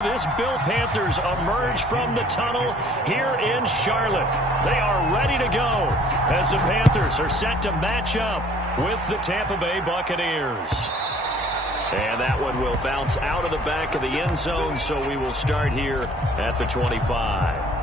This Bill Panthers emerge from the tunnel here in Charlotte. They are ready to go as the Panthers are set to match up with the Tampa Bay Buccaneers. And that one will bounce out of the back of the end zone, so we will start here at the 25.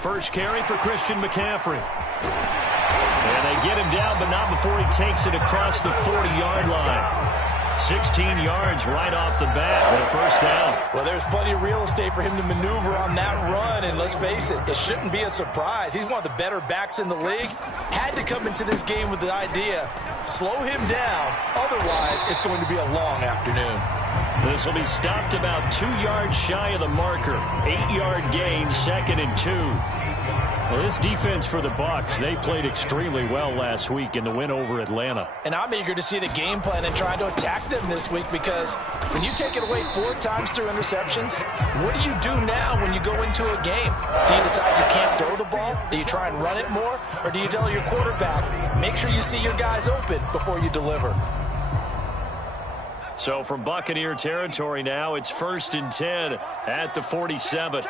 First carry for Christian McCaffrey. And they get him down, but not before he takes it across the 40-yard line. 16 yards right off the bat and a first down. Well, there's plenty of real estate for him to maneuver on that run, and let's face it, it shouldn't be a surprise. He's one of the better backs in the league. Had to come into this game with the idea, slow him down, otherwise it's going to be a long afternoon. This will be stopped about 2 yards shy of the marker. 8-yard gain, 2nd and 2. Well, this defense for the Bucs, they played extremely well last week in the win over Atlanta. And I'm eager to see the game plan and try to attack them this week, because when you take it away 4 times through interceptions, what do you do now when you go into a game? Do you decide you can't throw the ball? Do you try and run it more? Or do you tell your quarterback, make sure you see your guys open before you deliver? So from Buccaneer territory now, it's 1st and 10 at the 47.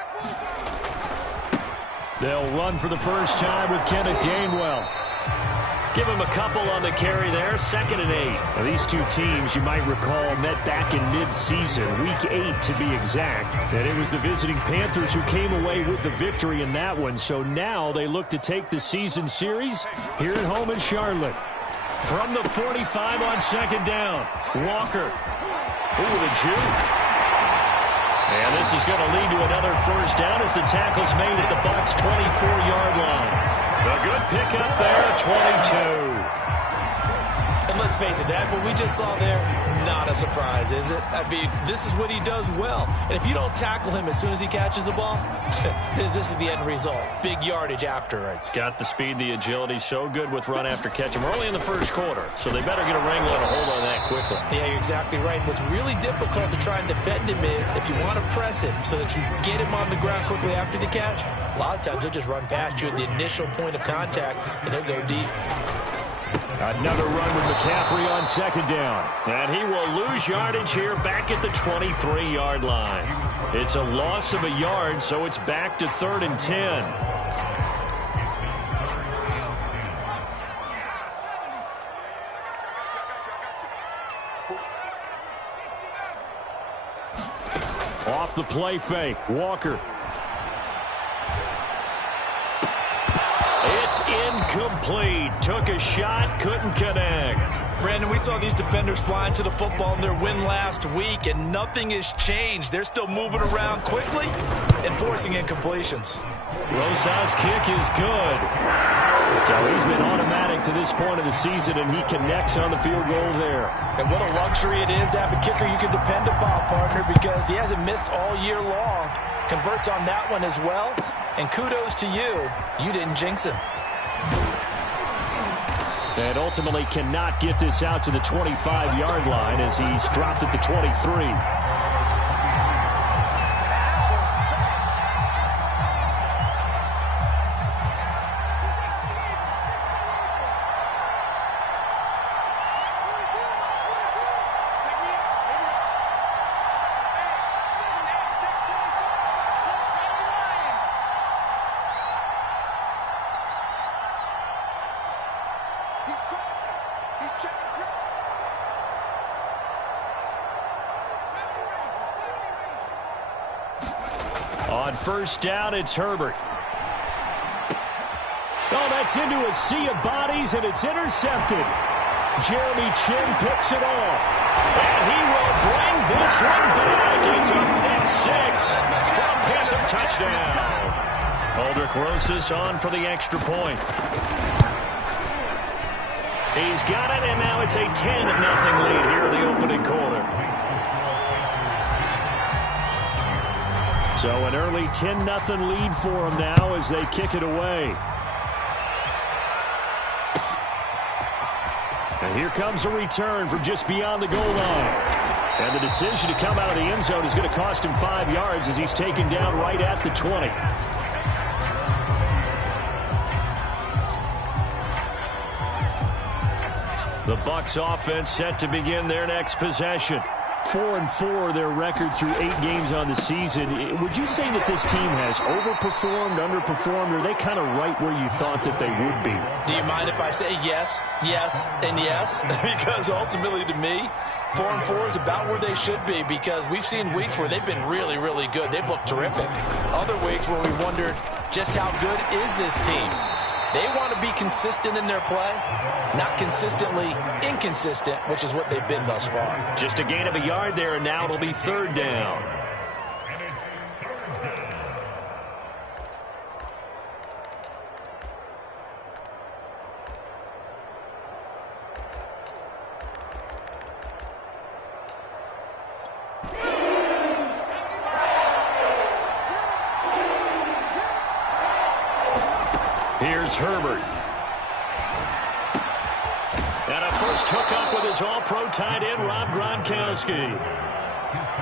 They'll run for the first time with Kenneth Gainwell. Give him a couple on the carry there, 2nd and 8. Now, these two teams, you might recall, met back in mid-season, week 8 to be exact. And it was the visiting Panthers who came away with the victory in that one. So now they look to take the season series here at home in Charlotte. From the 45 on 2nd down, Walker. Ooh, the juke. And this is going to lead to another first down as the tackle's made at the Bucs' 24-yard line. A good pickup there, 22. And let's face it, that what we just saw there, not a surprise, is it? I mean, this is what he does well. And if you don't tackle him as soon as he catches the ball, this is the end result. Big yardage afterwards. Got the speed, the agility, so good with run after catch. And we're only in the first quarter, so they better get a wrangle and a hold on that quickly. Yeah, you're exactly right. What's really difficult to try and defend him is if you want to press him so that you get him on the ground quickly after the catch, a lot of times he'll just run past you at the initial point of contact, and he'll go deep. Another run with McCaffrey on 2nd down. And he will lose yardage here back at the 23-yard line. It's a loss of a yard, so it's back to 3rd and 10. Off the play fake, Walker. It's incomplete. Took a shot, couldn't connect. Brandon, we saw these defenders flying to the football in their win last week, and nothing has changed. They're still moving around quickly and forcing incompletions. Rosa's kick is good. So he's been automatic to this point of the season, and he connects on the field goal there. And what a luxury it is to have a kicker you can depend upon, partner, because he hasn't missed all year long. Converts on that one as well. And kudos to you. You didn't jinx him. And ultimately cannot get this out to the 25-yard line as he's dropped at the 23. On first down, it's Herbert. Oh, that's into a sea of bodies, and it's intercepted. Jeremy Chin picks it off. And he will bring this one back. It's a pick six from Panther touchdown. Aldrich Rosas on for the extra point. He's got it, and now it's a 10-0 lead here in the opening quarter. So an early 10-0 lead for them now as they kick it away. And here comes a return from just beyond the goal line. And the decision to come out of the end zone is going to cost him 5 yards as he's taken down right at the 20. The Bucs offense set to begin their next possession. 4-4 their record through 8 games on the season. Would you say that this team has overperformed, underperformed, or are they kind of right where you thought that they would be? Do you mind if I say yes, yes, and yes? Because ultimately to me, 4-4 is about where they should be, because we've seen weeks where they've been really, really good. They've looked terrific. Other weeks where we wondered just how good is this team? They want to be consistent in their play, not consistently inconsistent, which is what they've been thus far. Just a gain of a yard there, and now it'll be 3rd down. Here's Herbert. And a first hookup with his all-pro tight end, Rob Gronkowski.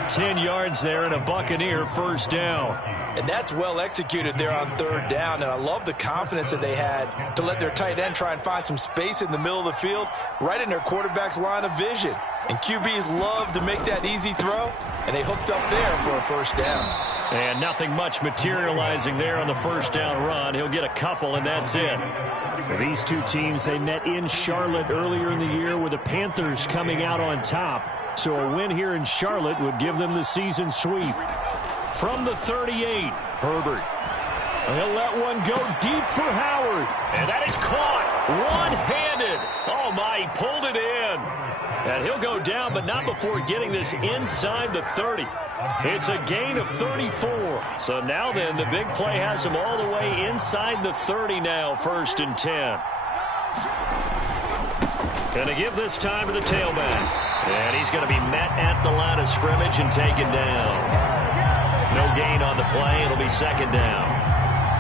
10 yards there and a Buccaneer first down. And that's well executed there on 3rd down. And I love the confidence that they had to let their tight end try and find some space in the middle of the field, right in their quarterback's line of vision. And QBs love to make that easy throw, and they hooked up there for a first down. And nothing much materializing there on the first down run. He'll get a couple, and that's it. These two teams, they met in Charlotte earlier in the year with the Panthers coming out on top. So a win here in Charlotte would give them the season sweep. From the 38, Herbert. He'll let one go deep for Howard. And that is caught one-handed. Oh, my, he pulled it in. And he'll go down, but not before getting this inside the 30. It's a gain of 34. So now then, the big play has him all the way inside the 30 now, 1st and 10. Going to give this time to the tailback. And he's going to be met at the line of scrimmage and taken down. No gain on the play. It'll be 2nd down.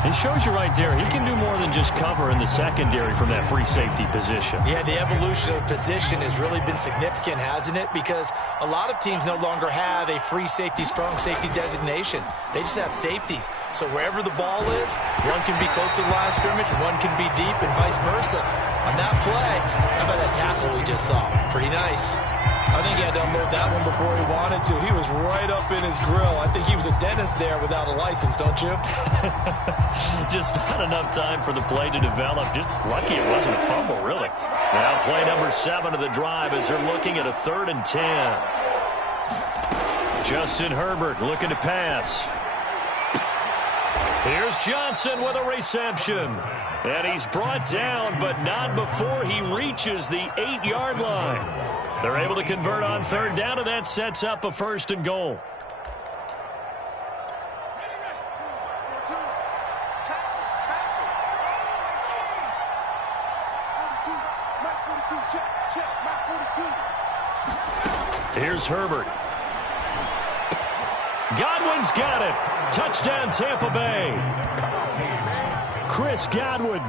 It shows you right there, he can do more than just cover in the secondary from that free safety position. Yeah, the evolution of position has really been significant, hasn't it? Because a lot of teams no longer have a free safety, strong safety designation. They just have safeties. So wherever the ball is, one can be close to the line of scrimmage, one can be deep, and vice versa. On that play, how about that tackle we just saw? Pretty nice. I think he had to unload that one before he wanted to. He was right up in his grill. I think he was a dentist there without a license, don't you? Just not enough time for the play to develop. Just lucky it wasn't a fumble, really. Now play number 7 of the drive as they're looking at a 3rd and 10. Justin Herbert looking to pass. Here's Johnson with a reception. And he's brought down, but not before he reaches the 8-yard line. They're able to convert on 3rd down, and that sets up a 1st and goal. Here's Herbert. Godwin's got it. Touchdown, Tampa Bay. Chris Godwin,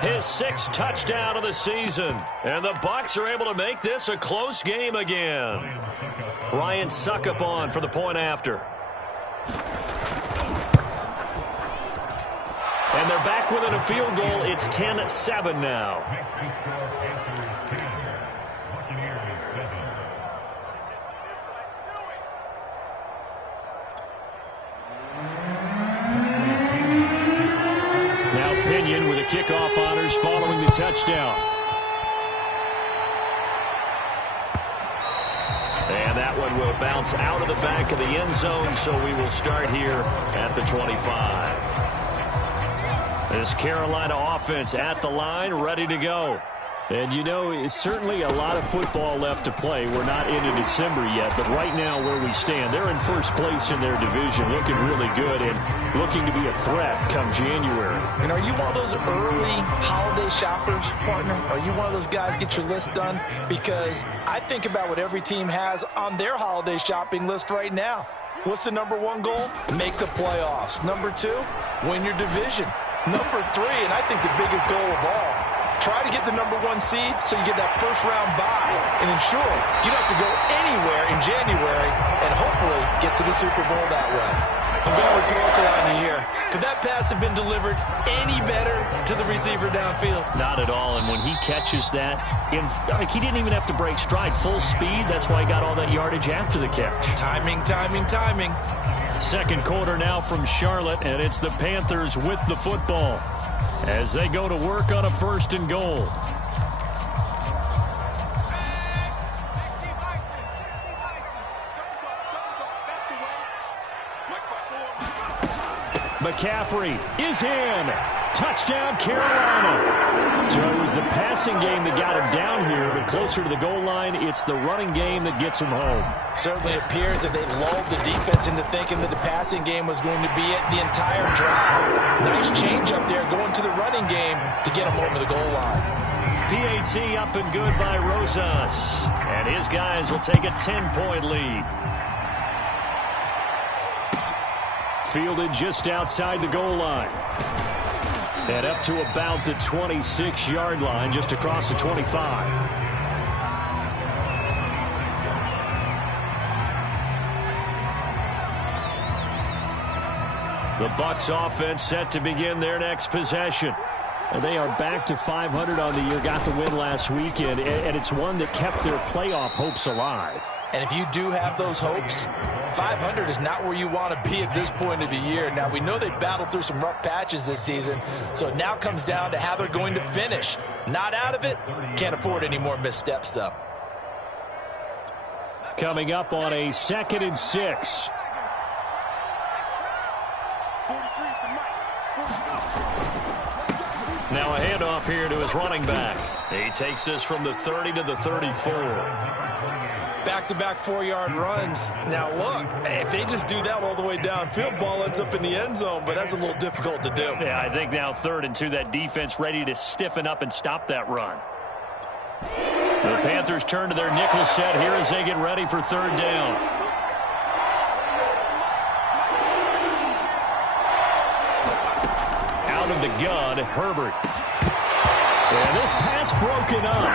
his 6th touchdown of the season. And the Bucs are able to make this a close game again. Ryan Suckup on for the point after. And they're back within a field goal. It's 10-7 now. Kickoff honors following the touchdown. And that one will bounce out of the back of the end zone, so we will start here at the 25. This Carolina offense at the line, ready to go. And, you know, it's certainly a lot of football left to play. We're not into December yet, but right now where we stand, they're in first place in their division, looking really good and looking to be a threat come January. And are you one of those early holiday shoppers, partner? Are you one of those guys get your list done? Because I think about what every team has on their holiday shopping list right now. What's the number 1 goal? Make the playoffs. Number 2, win your division. Number 3, and I think the biggest goal of all, try to get the #1 seed so you get that first-round bye and ensure you don't have to go anywhere in January and hopefully get to the Super Bowl that way. I'm going with Tokalani here. Could that pass have been delivered any better to the receiver downfield? Not at all, and when he catches that, he didn't even have to break stride. Full speed, that's why he got all that yardage after the catch. Timing, timing, timing. Second quarter now from Charlotte, and it's the Panthers with the football as they go to work on a 1st and goal. McCaffrey is in. Touchdown, Carolina. So it was the passing game that got him down here, but closer to the goal line, it's the running game that gets him home. Certainly appears that they lulled the defense into thinking that the passing game was going to be it the entire drive. Nice change up there going to the running game to get him over the goal line. PAT up and good by Rosas. And his guys will take a 10-point lead. Fielded just outside the goal line. And up to about the 26-yard line, just across the 25. The Bucs offense set to begin their next possession. And they are back to 500 on the year, got the win last weekend, and it's one that kept their playoff hopes alive. And if you do have those hopes, 500 is not where you want to be at this point of the year. Now, we know they battled through some rough patches this season, so it now comes down to how they're going to finish. Not out of it. Can't afford any more missteps, though. Coming up on a 2nd and 6. Now a handoff here to his running back. He takes this from the 30 to the 34. Back-to-back 4-yard runs. Now, look, if they just do that all the way downfield, ball ends up in the end zone, but that's a little difficult to do. Yeah, I think now 3rd and 2, that defense ready to stiffen up and stop that run. The Panthers turn to their nickel set here as they get ready for 3rd down. Out of the gun, Herbert. And this pass broken up.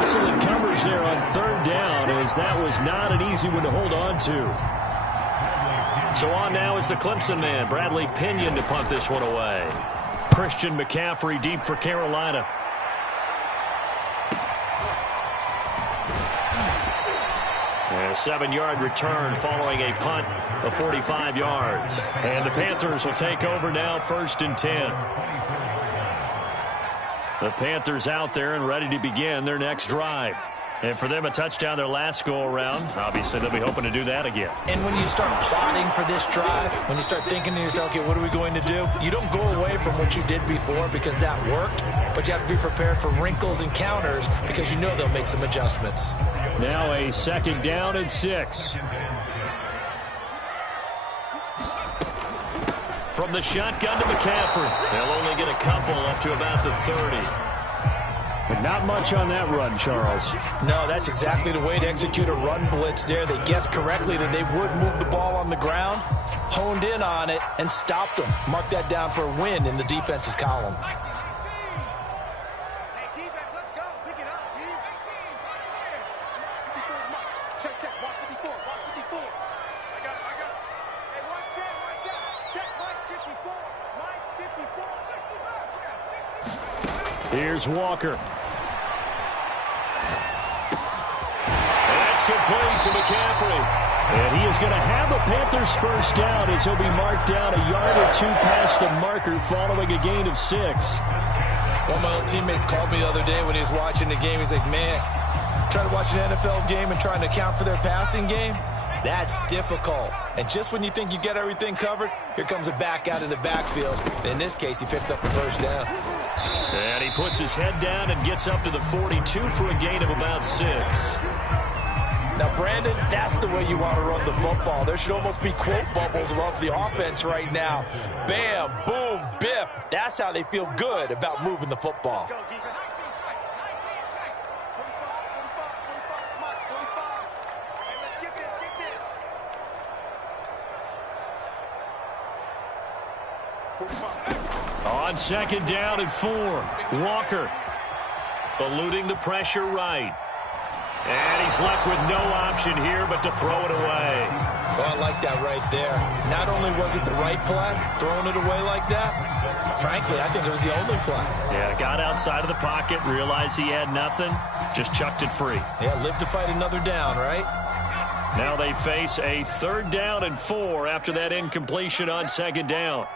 Excellent coverage there on 3rd down, as that was not an easy one to hold on to. So on now is the Clemson man, Bradley Pinion, to punt this one away. Christian McCaffrey deep for Carolina. And a 7-yard return following a punt of 45 yards. And the Panthers will take over now, 1st and 10. The Panthers out there and ready to begin their next drive. And for them, a touchdown their last go-around. Obviously, they'll be hoping to do that again. And when you start plotting for this drive, when you start thinking to yourself, okay, what are we going to do? You don't go away from what you did before because that worked, but you have to be prepared for wrinkles and counters because you know they'll make some adjustments. Now a 2nd down and 6. From the shotgun to McCaffrey. They'll only get a couple up to about the 30. But not much on that run, Charles. No, that's exactly the way to execute a run blitz there. They guessed correctly that they would move the ball on the ground, honed in on it, and stopped them. Mark that down for a win in the defense's column. Here's Walker. That's complete to McCaffrey. And he is going to have a Panthers 1st down as he'll be marked down a yard or 2 past the marker following a gain of 6. One of my old teammates called me the other day when he was watching the game. He's like, man, trying to watch an NFL game and trying to account for their passing game, that's difficult. And just when you think you get everything covered, here comes a back out of the backfield. In this case, he picks up the 1st down. And he puts his head down and gets up to the 42 for a gain of about 6. Now, Brandon, that's the way you want to run the football. There should almost be quote bubbles above the offense right now. Bam, boom, biff. That's how they feel good about moving the football. On 2nd down and 4, Walker. Eluding the pressure right. And he's left with no option here but to throw it away. Oh, I like that right there. Not only was it the right play, throwing it away like that, frankly, I think it was the only play. Yeah, got outside of the pocket, realized he had nothing, just chucked it free. Yeah, live to fight another down, right? Now they face a 3rd down and 4 after that incompletion on 2nd down.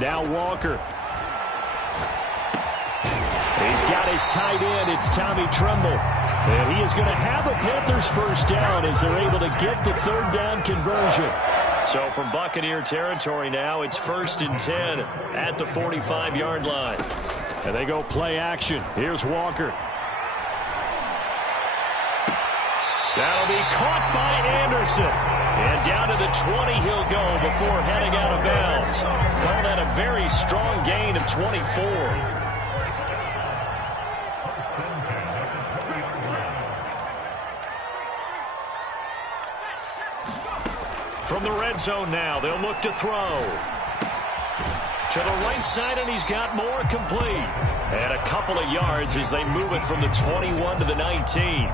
Now Walker. He's got his tight end. It's Tommy Tremble. And he is going to have a Panthers 1st down as they're able to get the 3rd down conversion. So from Buccaneer territory now, it's 1st and 10 at the 45-yard line. And they go play action. Here's Walker. That'll be caught by Anderson. And down to the 20 he'll go before heading out of bounds. Call that a very strong gain of 24. From the red zone now, they'll look to throw. To the right side, and he's got more complete. And a couple of yards as they move it from the 21 to the 19.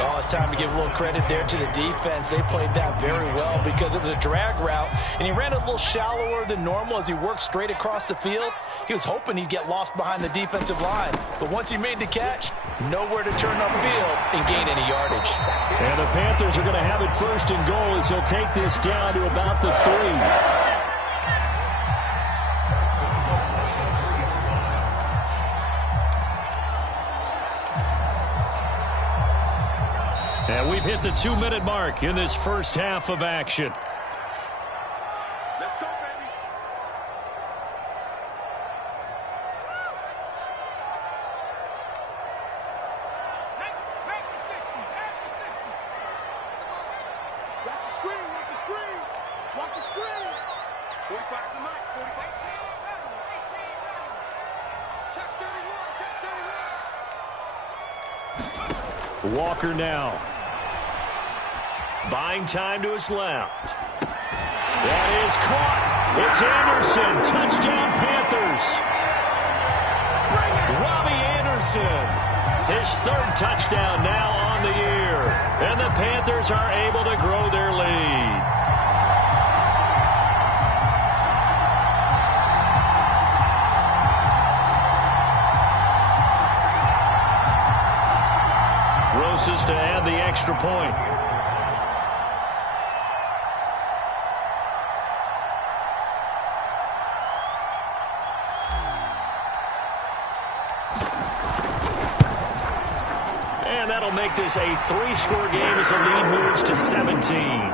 Oh, it's time to give a little credit there to the defense. They played that very well because it was a drag route, and he ran a little shallower than normal as he worked straight across the field. He was hoping he'd get lost behind the defensive line, but once he made the catch, nowhere to turn upfield and gain any yardage. And the Panthers are going to have it 1st and goal as he'll take this down to about the 3. And we've hit the 2-minute mark in this 1st half of action. Let's go, baby. Watch the screen, watch the screen. Watch the screen. 45 to the mic, 45. Check 31, check 31. Walker now. Buying time to his left. That is caught. It's Anderson. Touchdown, Panthers. Robbie Anderson. His 3rd touchdown now on the year. And the Panthers are able to grow their lead. Roses to add the extra point. And that'll make this a 3-score game as the lead moves to 17.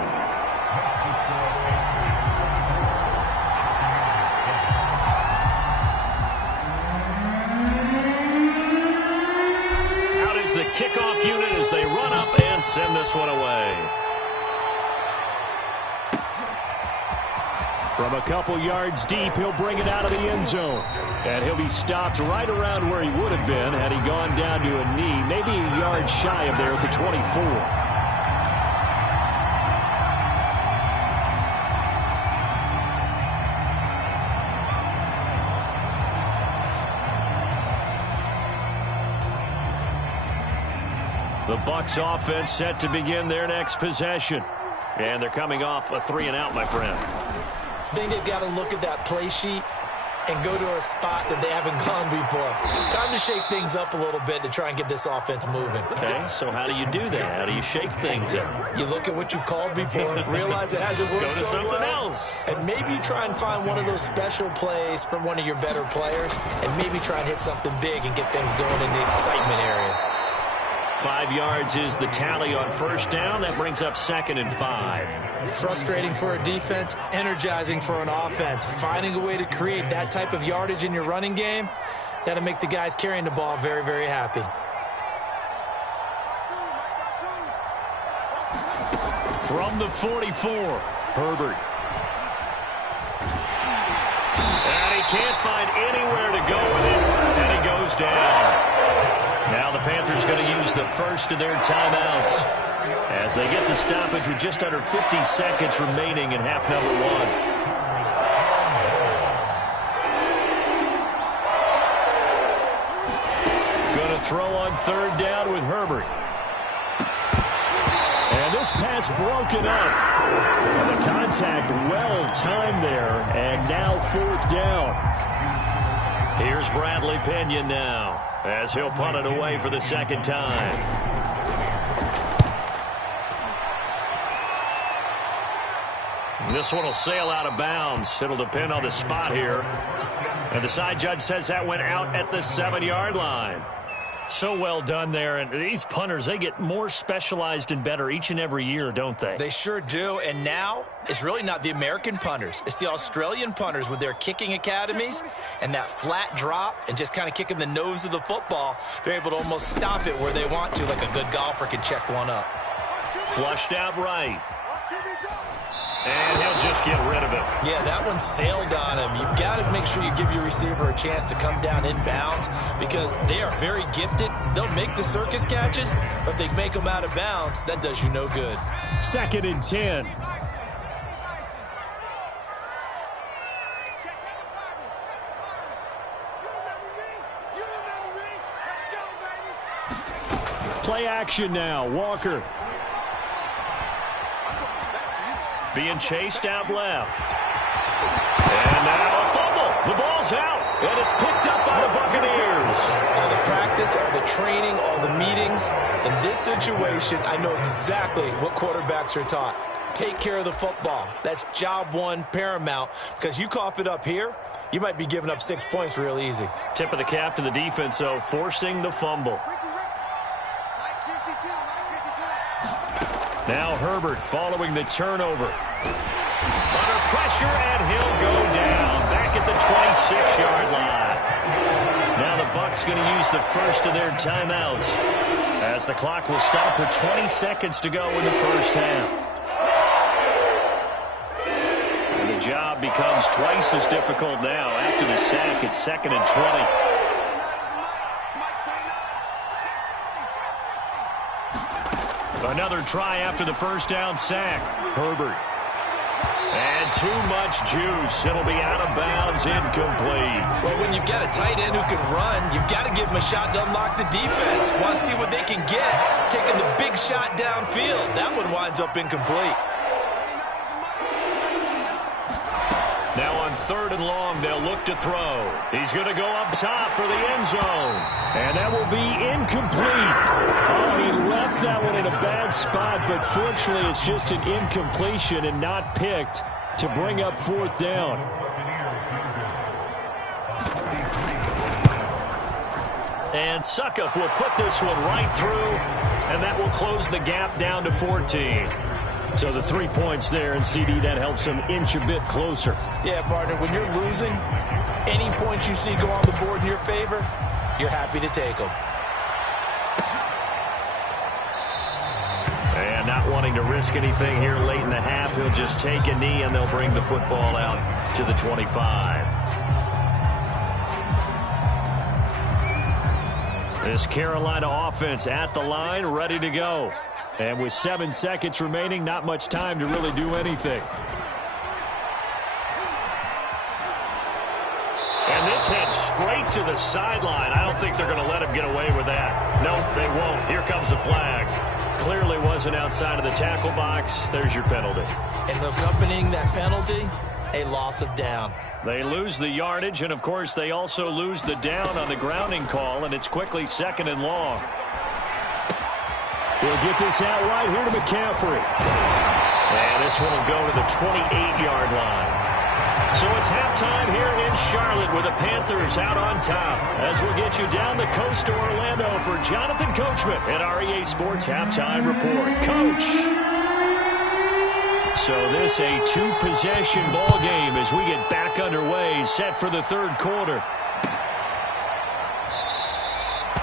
The kickoff unit as they run up and send this one away. From a couple yards deep, he'll bring it out of the end zone. And he'll be stopped right around where he would have been had he gone down to a knee, maybe a yard shy of there at the 24. The Bucs offense set to begin their next possession. And they're coming off a 3-and-out, my friend. I think they've got to look at that play sheet and go to a spot that they haven't gone before. Time to shake things up a little bit to try and get this offense moving. Okay, so how do you do that? How do you shake things up? You look at what you've called before, realize it hasn't worked Go to so something well, else. and maybe try and find one of those special plays from one of your better players, and maybe try and hit something big and get things going in the excitement area. 5 yards is the tally on 1st down. That brings up 2nd and 5. Frustrating for a defense, energizing for an offense. Finding a way to create that type of yardage in your running game, that'll make the guys carrying the ball very, very happy. From the 44, Herbert. And he can't find anywhere to go with it, and he goes down. Now the Panthers going to use the first of their timeouts. as they get the stoppage with just under 50 seconds remaining in half number one. Going to throw on third down with Herbert. And this pass broken up. And the contact well timed there. And now fourth down. Here's Bradley Pinion now, as he'll punt it away for the second time. This one will sail out of bounds. It'll depend on the spot here. And the side judge says that went out at the 7-yard line. So well done there. And these punters, they get more specialized and better each and every year, don't they? They sure do. And now it's really not the American punters. It's the Australian punters with their kicking academies and that flat drop and just kind of kicking the nose of the football. They're able to almost stop it where they want to, like a good golfer can check one up. Flushed out right. And he'll just get rid of it. Yeah, that one sailed on him. You've got to make sure you give your receiver a chance to come down inbounds because they are very gifted. They'll make the circus catches, but if they make them out of bounds, that does you no good. 2nd and 10. Play action now. Walker. Being chased out left. And now a fumble. The ball's out. And it's picked up by the Buccaneers. All the practice, all the training, all the meetings. In this situation, I know exactly what quarterbacks are taught. Take care of the football. That's job one paramount. Because you cough it up here, you might be giving up 6 points real easy. Tip of the cap to the defense, though, forcing the fumble. Now Herbert following the turnover. Under pressure, and he'll go down. Back at the 26-yard line. Now the Bucs going to use the first of their timeouts as the clock will stop with 20 seconds to go in the first half. And the job becomes twice as difficult now. After the sack, it's 2nd and 20. Another try after the first down sack. Herbert. And too much juice. It'll be out of bounds, incomplete. Well, when you've got a tight end who can run, you've got to give him a shot to unlock the defense. Want to see what they can get. Taking the big shot downfield. That one winds up incomplete. Now on 3rd and long, they'll look to throw. He's going to go up top for the end zone. And that will be incomplete. Oh, he left that one in a bad spot, but fortunately it's just an incompletion and not picked to bring up 4th down. And Suckup will put this one right through, and that will close the gap down to 14. So the 3 points there, and CD, that helps him inch a bit closer. Yeah, partner, when you're losing, any points you see go on the board in your favor, you're happy to take them. And not wanting to risk anything here late in the half, he'll just take a knee, and they'll bring the football out to the 25. This Carolina offense at the line, ready to go. And with 7 seconds remaining, not much time to really do anything. And this heads straight to the sideline. I don't think they're going to let him get away with that. Nope, they won't. Here comes the flag. Clearly wasn't outside of the tackle box. There's your penalty. And accompanying that penalty, a loss of down. They lose the yardage, and, of course, they also lose the down on the grounding call, and it's quickly 2nd and long. We'll get this out right here to McCaffrey. And this one will go to the 28-yard line. So it's halftime here in Charlotte with the Panthers out on top. As we'll get you down the coast to Orlando for Jonathan Coachman at REA Sports Halftime Report. Coach. So this a 2-possession ball game as we get back underway, set for the 3rd quarter.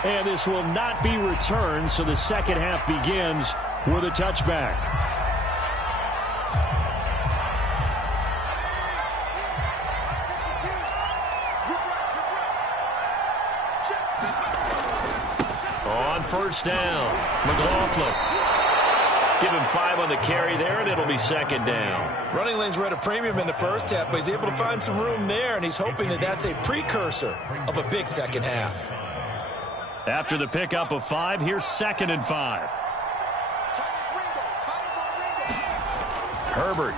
And this will not be returned, so the second half begins with a touchback. On 1st down, McLaughlin. Give him 5 on the carry there, and it'll be second down. Running lanes were at a premium in the first half, but he's able to find some room there, and he's hoping that that's a precursor of a big second half. After the pickup of 5, here's 2nd and 5. Herbert.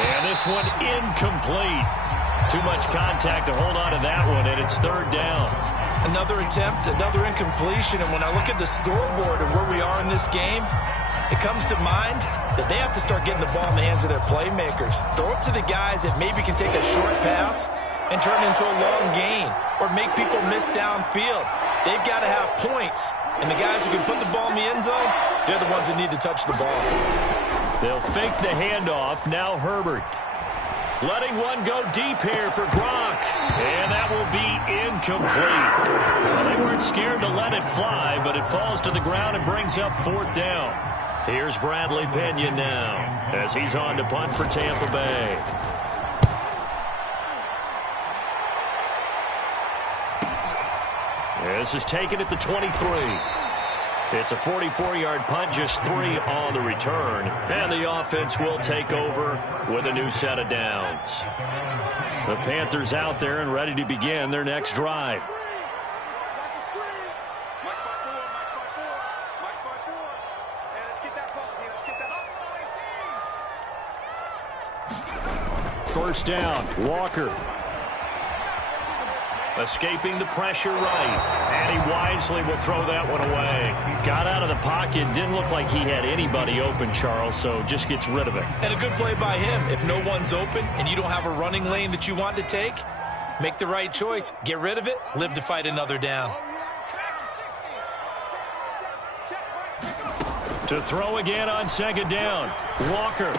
And this one incomplete. Too much contact to hold on to that one, and it's 3rd down. Another attempt, another incompletion, and when I look at the scoreboard and where we are in this game, it comes to mind that they have to start getting the ball in the hands of their playmakers. Throw it to the guys that maybe can take a short pass and turn it into a long gain or make people miss downfield. They've got to have points, and the guys who can put the ball in the end zone, they're the ones that need to touch the ball. They'll fake the handoff. Now Herbert. Letting one go deep here for Gronk. And that will be incomplete. Well, they weren't scared to let it fly, but it falls to the ground and brings up 4th down. Here's Bradley Pinion now as he's on to punt for Tampa Bay. This is taken at the 23. It's a 44-yard punt, just 3 on the return. And the offense will take over with a new set of downs. The Panthers out there and ready to begin their next drive. First down, Walker. Escaping the pressure right. And he wisely will throw that one away. Got out of the pocket. Didn't look like he had anybody open, Charles, so just gets rid of it. And a good play by him. If no one's open and you don't have a running lane that you want to take, make the right choice. Get rid of it. Live to fight another down. To throw again on 2nd down. Walker.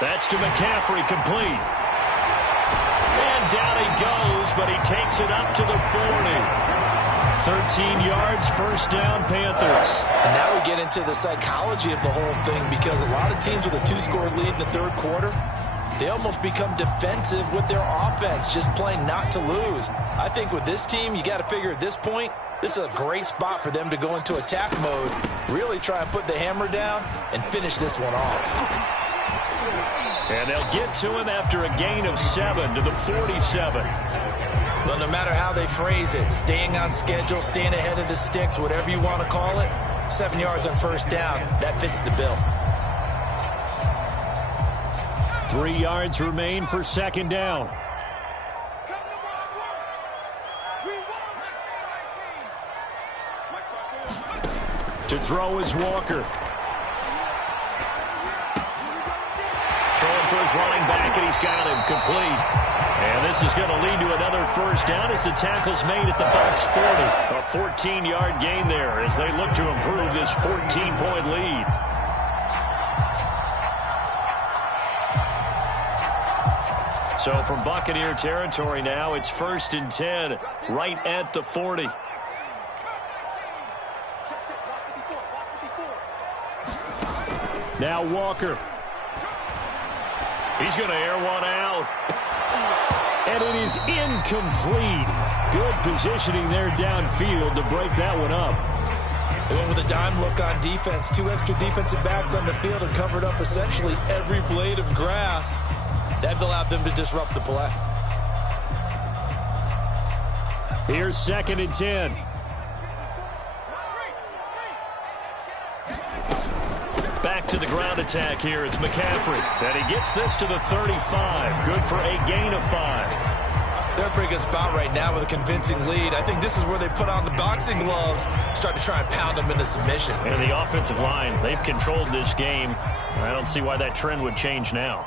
That's to McCaffrey, complete. And down he goes, but he takes it up to the 40. 13 yards, 1st down, Panthers. And now we get into the psychology of the whole thing, because a lot of teams with a 2-score lead in the 3rd quarter, they almost become defensive with their offense, just playing not to lose. I think with this team, you got to figure at this point, this is a great spot for them to go into attack mode, really try and put the hammer down and finish this one off. And they'll get to him after a gain of 7 to the 47. Well, no matter how they phrase it, staying on schedule, staying ahead of the sticks, whatever you want to call it, 7 yards on 1st down, that fits the bill. 3 yards remain for 2nd down. To throw is Walker. Throwing for his running back, and he's got him complete. And this is going to lead to another 1st down as the tackle's made at the Bucs 40. A 14-yard gain there as they look to improve this 14-point lead. So from Buccaneer territory now, it's 1st and 10, right at the 40. Now Walker. He's going to air one out. And it is incomplete. Good positioning there downfield to break that one up. They went with a dime look on defense. 2 extra defensive backs on the field and covered up essentially every blade of grass. That allowed them to disrupt the play. Here's 2nd and 10. Back to the ground attack here. It's McCaffrey. And he gets this to the 35. Good for a gain of 5. They're in a pretty good spot right now with a convincing lead. I think this is where they put on the boxing gloves, start to try and pound them into submission. And the offensive line, they've controlled this game. I don't see why that trend would change now.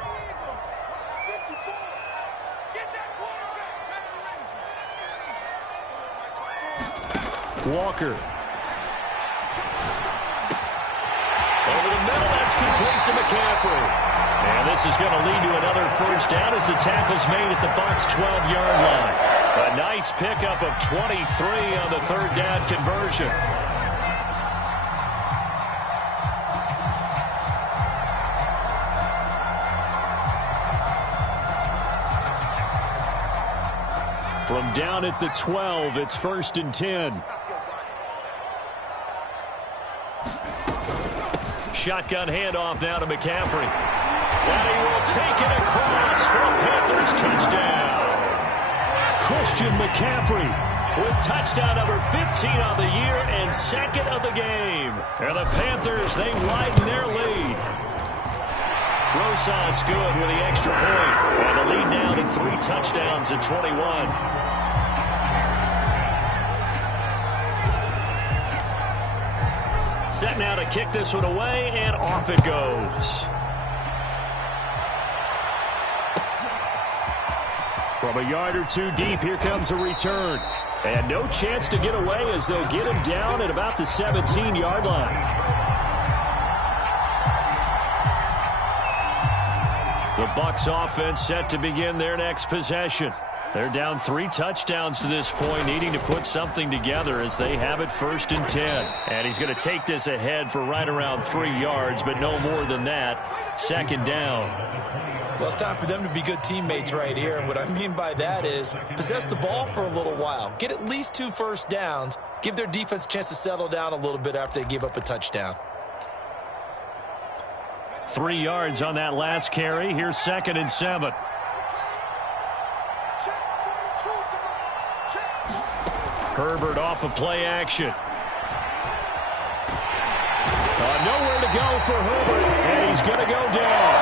Walker. Over the middle, that's complete to McCaffrey. And this is going to lead to another 1st down as the tackle's made at the Bucs 12-yard line. A nice pickup of 23 on the 3rd down conversion. From down at the 12, it's 1st and 10. Shotgun handoff now to McCaffrey. And he will take it across for a Panthers touchdown. Christian McCaffrey with touchdown number 15 on the year and second of the game. And the Panthers, they widen their lead. Rosas good with the extra point. And the lead now to 3 touchdowns at 21. Set now to kick this one away, and off it goes. From a yard or two deep, here comes a return. And no chance to get away as they'll get him down at about the 17-yard line. The Bucs offense set to begin their next possession. They're down 3 touchdowns to this point, needing to put something together as they have it 1st and 10. And he's going to take this ahead for right around 3 yards, but no more than that. 2nd down. Well, it's time for them to be good teammates right here. And what I mean by that is possess the ball for a little while. Get at least 2 first downs. Give their defense a chance to settle down a little bit after they give up a touchdown. 3 yards on that last carry. Here's 2nd and 7. Herbert off of play action. Nowhere to go for Herbert, and he's going to go down.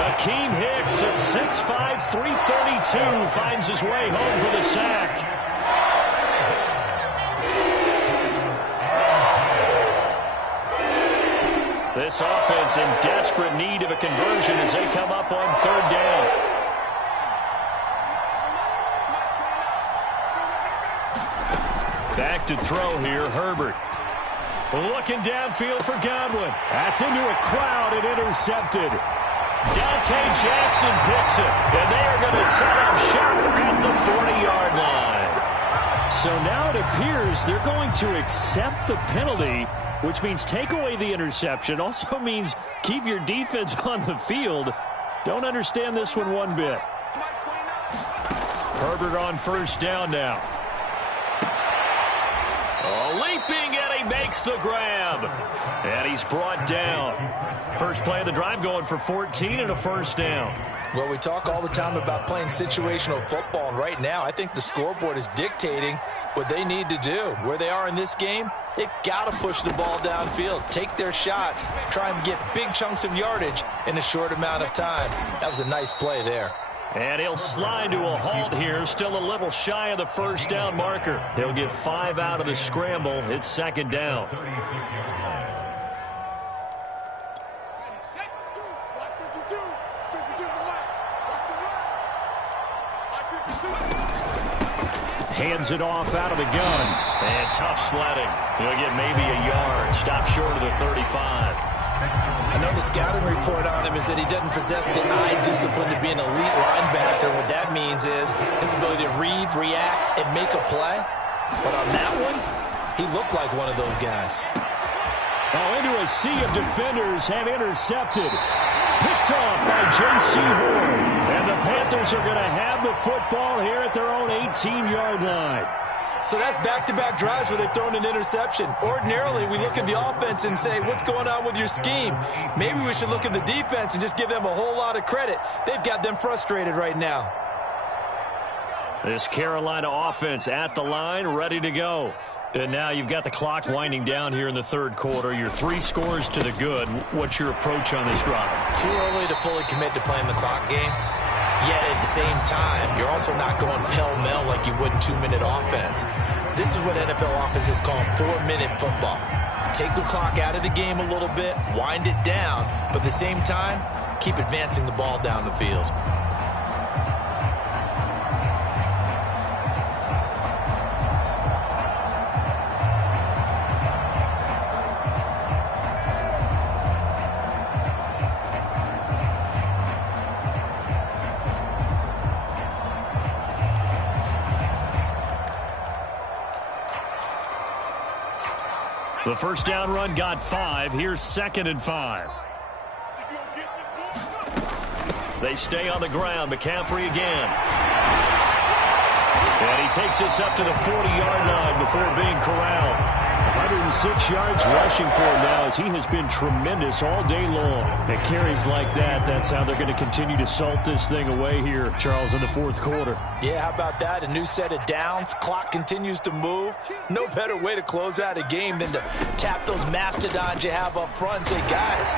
Akeem Hicks at 6'5", 332 finds his way home for the sack. This offense in desperate need of a conversion as they come up on 3rd down. Back to throw here, Herbert. Looking downfield for Godwin. That's into a crowd and intercepted. Dante Jackson picks it, and they are going to set up shop at the 40-yard line. So now it appears they're going to accept the penalty, which means take away the interception. Also means keep your defense on the field. Don't understand this one bit. Herbert on 1st down now. Leaping, and he makes the grab. And he's brought down. First play of the drive going for 14 and a 1st down. Well, we talk all the time about playing situational football, and right now I think the scoreboard is dictating what they need to do. Where they are in this game, they've got to push the ball downfield, take their shots, try and get big chunks of yardage in a short amount of time. That was a nice play there. And he'll slide to a halt here, still a little shy of the 1st down marker. He'll get 5 out of the scramble. It's 2nd down. Hands it off out of the gun. And tough sledding. He'll get maybe a yard. Stop short of the 35. I know the scouting report on him is that he doesn't possess the eye discipline to be an elite linebacker. What that means is his ability to read, react, and make a play. But on that one, he looked like one of those guys. Into a sea of defenders and intercepted. Picked off by J.C. Horn. And the Panthers are going to have the football here at their own 18-yard line. So that's back-to-back drives where they've thrown an interception. Ordinarily, we look at the offense and say, what's going on with your scheme? Maybe we should look at the defense and just give them a whole lot of credit. They've got them frustrated right now. This Carolina offense at the line, ready to go. And now you've got the clock winding down here in the 3rd quarter. You're 3 scores to the good. What's your approach on this drive? Too early to fully commit to playing the clock game. Yet at the same time, you're also not going pell-mell like you would in 2-minute offense. This is what NFL offenses call 4-minute football. Take the clock out of the game a little bit, wind it down, but at the same time, keep advancing the ball down the field. The 1st down run got 5. Here's 2nd and 5. They stay on the ground. McCaffrey again. And he takes this up to the 40-yard line before being corralled. 106 yards rushing for him now, as he has been tremendous all day long. At carries like that, that's how they're going to continue to salt this thing away here, Charles, in the fourth quarter. Yeah, how about that? A new set of downs. Clock continues to move. No better way to close out a game than to tap those mastodons you have up front and say, guys,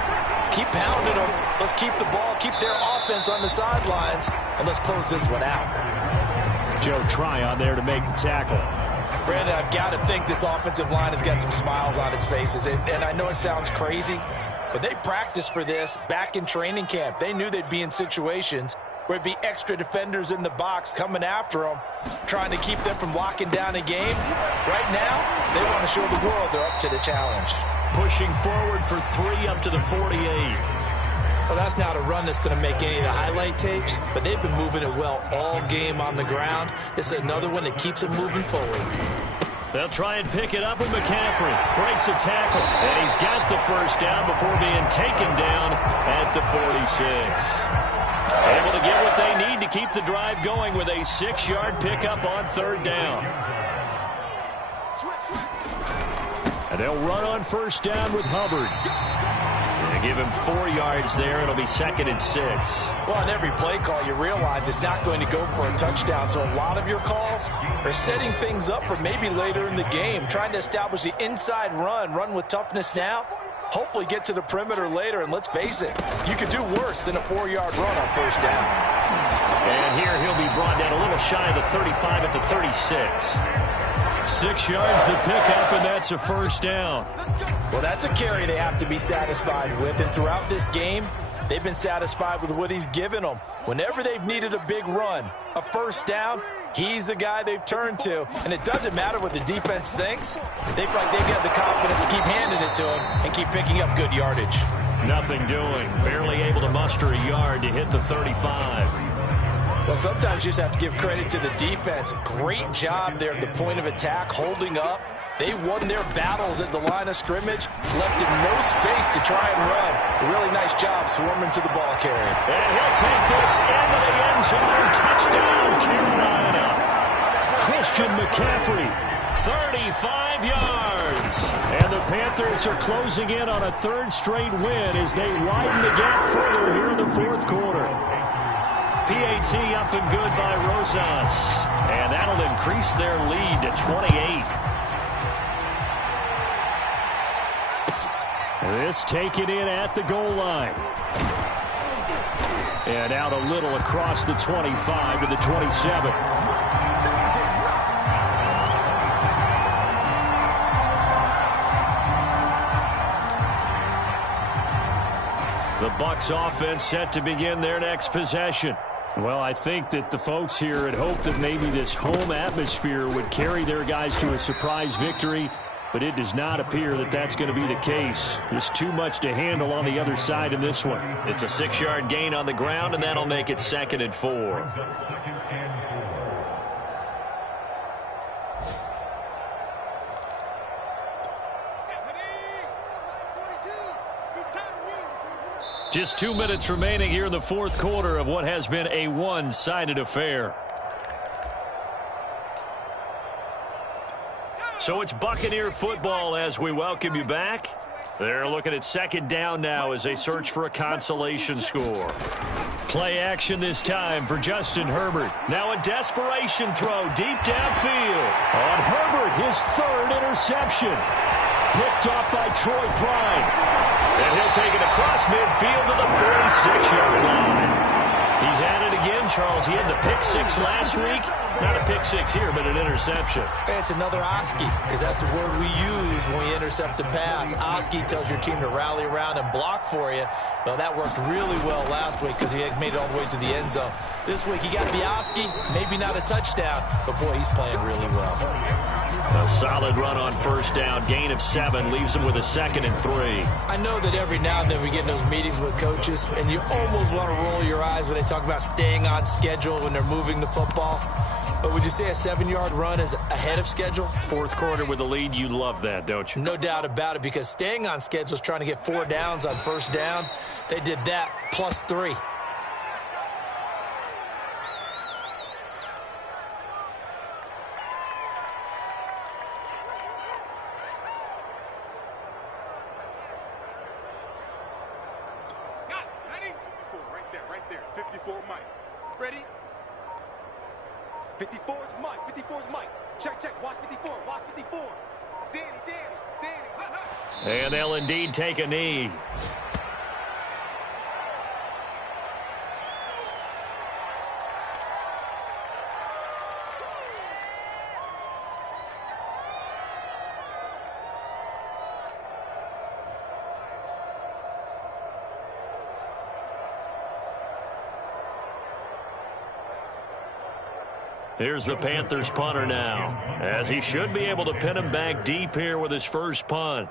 keep pounding them. Let's keep the ball, keep their offense on the sidelines, and let's close this one out. Joe Tryon there to make the tackle. Brandon, I've got to think this offensive line has got some smiles on its faces. And I know it sounds crazy, but they practiced for this back in training camp. They knew they'd be in situations where it'd be extra defenders in the box coming after them, trying to keep them from locking down a game. Right now, they want to show the world they're up to the challenge. Pushing forward for 3 up to the 48. Well, that's not a run that's going to make any of the highlight tapes, but they've been moving it well all game on the ground. This is another one that keeps them moving forward. They'll try and pick it up with McCaffrey. Breaks a tackle, and he's got the first down before being taken down at the 46. Able to get what they need to keep the drive going with a 6-yard pickup on third down. And they'll run on first down with Hubbard. Give him 4 yards there. It'll be 2nd and 6. Well, on every play call, you realize it's not going to go for a touchdown. So a lot of your calls are setting things up for maybe later in the game, trying to establish the inside run with toughness now, hopefully get to the perimeter later. And let's face it, you could do worse than a 4-yard run on first down. And here he'll be brought down a little shy of the 35 at the 36. 6 yards the pickup, and that's a first down. Well, that's a carry they have to be satisfied with, and throughout this game, they've been satisfied with what he's given them. Whenever they've needed a big run, a first down, he's the guy they've turned to, and it doesn't matter what the defense thinks. They feel like they've got the confidence to keep handing it to him and keep picking up good yardage. Nothing doing. Barely able to muster a yard to hit the 35. Well, sometimes you just have to give credit to the defense. Great job there at the point of attack, holding up. They won their battles at the line of scrimmage, left in no space to try and run. A really nice job swarming to the ball carrier. And he'll take this into the end zone. Touchdown, Carolina. Christian McCaffrey, 35 yards. And the Panthers are closing in on a 3rd straight win as they widen the gap further here in the 4th quarter. PAT up and good by Rosas. And that'll increase their lead to 28. This taken in at the goal line. And out a little across the 25 to the 27. The Bucs offense set to begin their next possession. Well, I think that the folks here had hoped that maybe this home atmosphere would carry their guys to a surprise victory, but it does not appear that that's going to be the case. There's too much to handle on the other side in this one. It's a 6-yard gain on the ground, and that'll make it 2nd and 4. Just 2 minutes remaining here in the 4th quarter of what has been a one-sided affair. So it's Buccaneer football as we welcome you back. They're looking at 2nd down now as they search for a consolation score. Play action this time for Justin Herbert. Now a desperation throw deep downfield. On Herbert, his 3rd interception. Picked off by Troy Prime. And he'll take it across midfield to the 46-yard line. He's at it again, Charles. He had the pick 6 last week. Not a pick 6 here, but an interception. It's another Oski, because that's the word we use when we intercept a pass. Oski tells your team to rally around and block for you. Well, that worked really well last week because he had made it all the way to the end zone. This week, he got the Oski, maybe not a touchdown, but boy, he's playing really well. A solid run on first down. Gain of 7 leaves him with a 2nd and 3. I know that every now and then we get in those meetings with coaches, and you almost want to roll your eyes when they talk about staying on schedule when they're moving the football. But would you say a 7-yard run is ahead of schedule? 4th quarter with the lead, you love that, don't you? No doubt about it, because staying on schedule is trying to get 4 downs on first down. They did that plus 3. 54 Mike. Ready? 54 is Mike. 54 is Mike. Check, check. Watch 54. Watch 54. Danny. And they'll indeed take a knee. Here's the Panthers punter now, as he should be able to pin him back deep here with his first punt.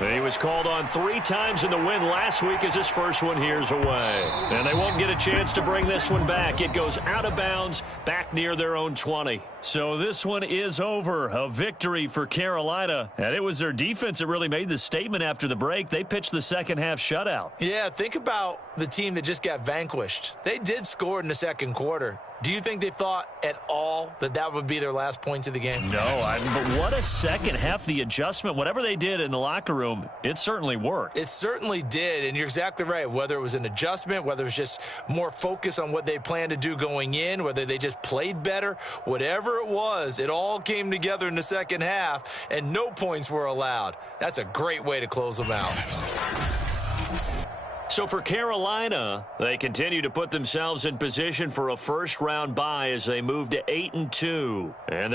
He was called on 3 times in the win last week as his first one here's away. And they won't get a chance to bring this one back. It goes out of bounds back near their own 20. So this one is over. A victory for Carolina. And it was their defense that really made the statement after the break. They pitched the second half shutout. Yeah, think about the team that just got vanquished. They did score in the second quarter. Do you think they thought at all that that would be their last points of the game? No, but what a second half. The adjustment, whatever they did in the locker room, it certainly worked. It certainly did, and you're exactly right. Whether it was an adjustment, whether it was just more focus on what they planned to do going in, whether they just played better, whatever it was, it all came together in the second half, and no points were allowed. That's a great way to close them out. So for Carolina, they continue to put themselves in position for a first-round bye as they move to 8-2. And